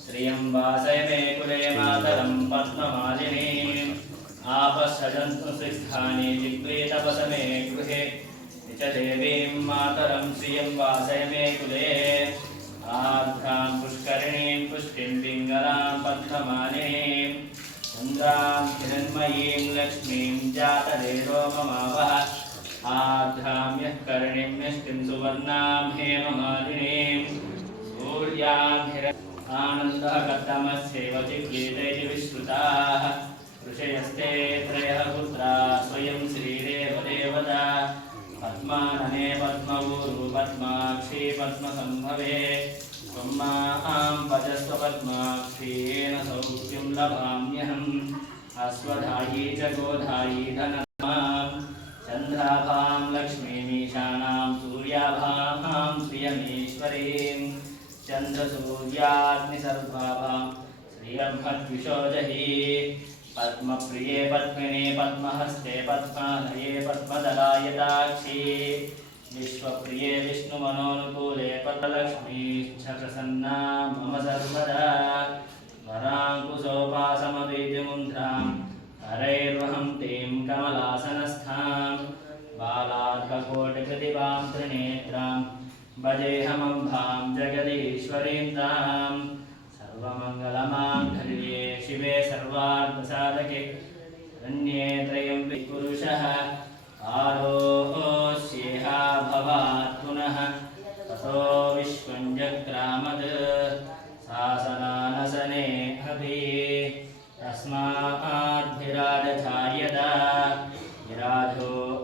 श्रियं मे कुले मातरं पद्ममालिनीम् मे गृहे च देवीं मातरं मे कुले आर्द्रां पुष्करिणीं पुष्टिं पिङ्गलां पद्ममालिनीं चन्द्रां हिरण्मयीं लक्ष्मीं जातवेदो ममावः आर्द्रां यः सुवर्णां हेममालिनीं सूर्यां आनन्दः कथमस्यैव जिह्वेदैः विश्रुताः ऋषयस्ते त्रयः पुत्रा स्वयं श्रीदेवदेवता। पद्मानने पद्मगुरु पद्माक्षी पद्मसम्भवे। त्वं माँ भजस्व पद्माक्षीण सौख्यं लभाम्यहम्। अश्वधायी च गोधायी धनमां चन्द्राभां लक्ष्मीमीशानां सूर्याभां श्रियमीश्वरीं, चन्द्रसूर्याग्निसर्वाभां श्रियब्रह्मद्विषोजहि, पद्मप्रिये पद्मिने पद्महस्ते पद्मालये पद्मदलायताक्षी, विश्वप्रिये विष्णुमनोनुकूले पद्मलक्ष्मीश्च प्रसन्ना मम सर्वदा वराङ्कुशोपासमवेद्यमुन्द्रां हरैर्वहं तीं कमलासनस्थां बालार्ककोटिकृतिवां त्रिनेत्रां भजेऽहमम्भां जगदीश्वरीं तां सर्वमङ्गलमाङ्गल्ये शिवे सर्वार्थसाधके, रण्ये त्रयम्बि पुरुषः आरोस्येहा भवात् पुनः, ततो विश्वं जग्रामद्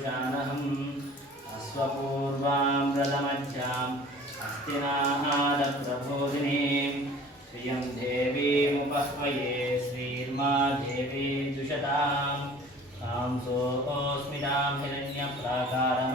पुरुषानहम् अश्वपूर्वां व्रतमध्याम् श्रियं देवीमुपह्वये श्रीर्मा देवी दुषतां तां सोऽस्मितां वृत्तां